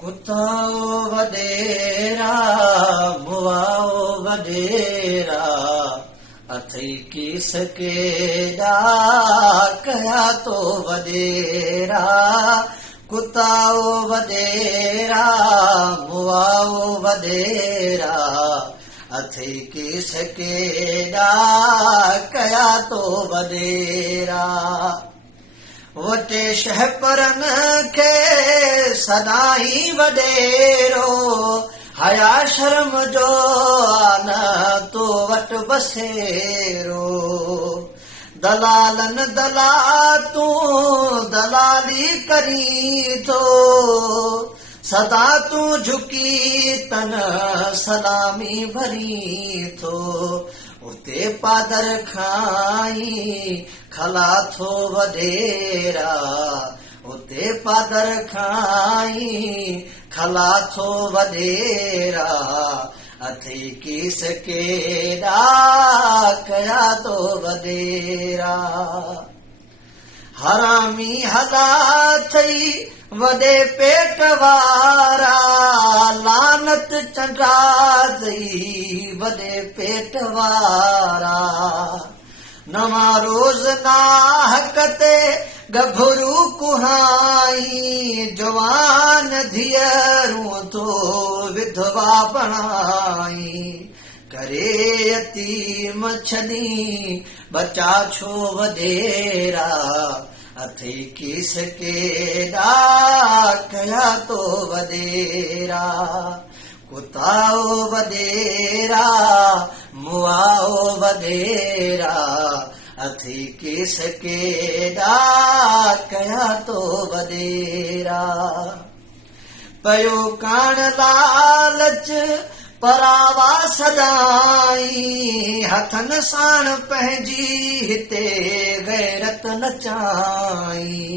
कुताओ वडेरा मुआओ वडेरा अथई किस केड़ा कया तो वडेरा कुताओ वडेरा मुआओ वडेरा अथई किस केड़ा कया तो वडेरा वटे शहपरन के सदाई वडेरो हया शर्म जो आन तो वट बसेरो दलालन दला तू दलाली करी तो सदा तू झुकी तन सलामी भरी तो उते पादर खाई खला थो वडेरा उते पादर खाई खला थो वडेरा अथई किस केड़ा कया तो वडेरा हरामी हला थई वडे पेट वारा लानत चंडा दई वडे पेट वारा नवा रोज नाहकते गभरू कुहाई जवान धियरू तो विधवा बनाई करे यतीम छनी बचा छो वडेरा अथई किस केड़ा कया तो वडेरा कुताओ वडेरा मुआओ वडेरा अथई किस केड़ा कया तो वडेरा पयो कान लालच परावा सदाई हथन साण पंहिंजी हिते गैरत नचाई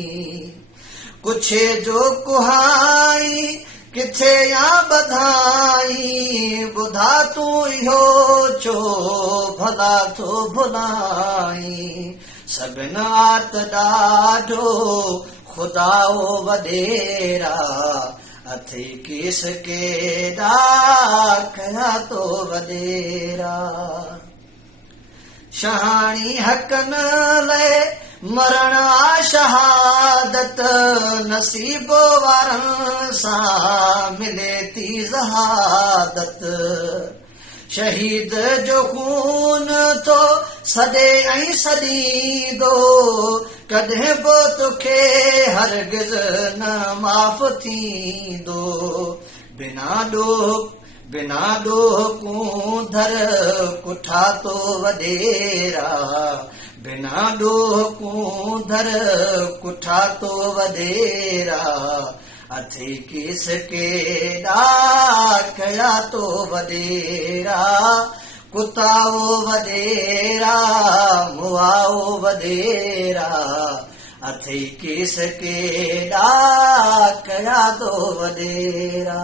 कुछे जो कुहाई किथे या बधाई बुधा तू इहो छो भला थो भुलाई सबिन आत ॾाढो खुदाओ वडेरा अथई किस केड़ा कया तो वडेरा शहाणी हकन ले मरण आ शहादत नसीबो वारन सा मिले थी जहादत शहीद जो खून तो सदे ऐं सदीदो कॾहिं बि तोखे हरगिज़ न माफ़ थींदो बिना ॾोहकूं धर कुठा तो वडेरा बिना ॾोहकूं धर कुठा तो वडेरा अथई किस केड़ा कया तो वडेरा कुताओ वडेरा मुआओ वडेरा अथई किस केड़ा कया तो वडेरा।